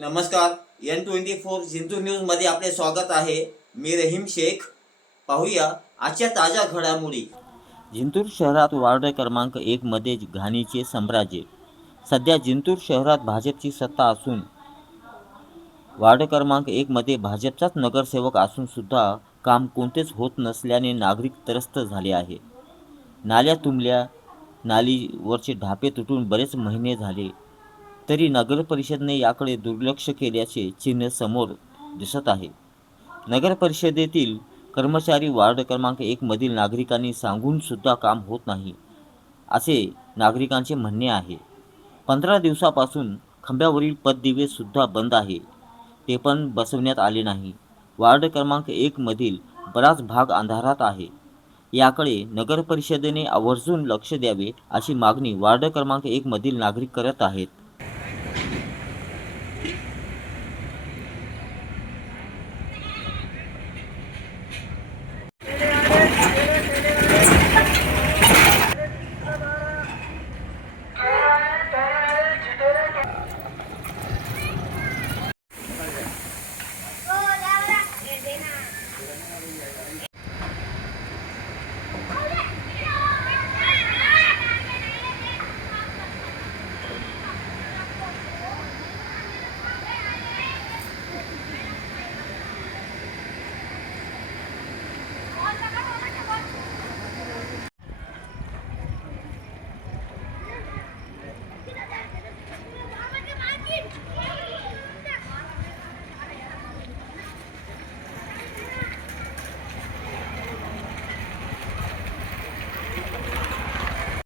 नमस्कार. N24 Jintur news मध्ये आपले स्वागत आहे. मी रहीम शेख. पाहूया आजच्या ताज्या घडामोडी. जिंतूर शहरात वार्ड क्रमांक 1 मध्ये घाणीचे साम्राज्य. सध्या जिंतूर शहरात भाजपची सत्ता असून वार्ड क्रमांक 1 मध्ये भाजपचाच नगरसेवक असून सुद्धा काम कोणतेच होत नसल्याने नागरिक त्रस्त झाले आहे. नाल्या तुंबल्या, नालीवरचे ढापे तुटून बरेच महिने झाले तरी नगर परिषदेने याकडे दुर्लक्ष केल्याचे चिन्ह समोर दिसत आहे. नगर परिषदेतील कर्मचारी वार्ड क्रमांक 1 मधील नागरिकांनी सांगून सुद्धा काम होत नाही असे नागरिकांचे म्हणणे आहे. 15 दिवसापासून खांब्यावरील पतदिवे सुद्धा बंद आहे, ते पण बसवण्यात आले नाही. वार्ड क्रमांक 1 मधील बराच भाग अंधारात आहे. याकडे नगर परिषदेने आवर्जून लक्ष द्यावे अशी मागणी वार्ड क्रमांक 1 मधील नागरिक करत आहेत.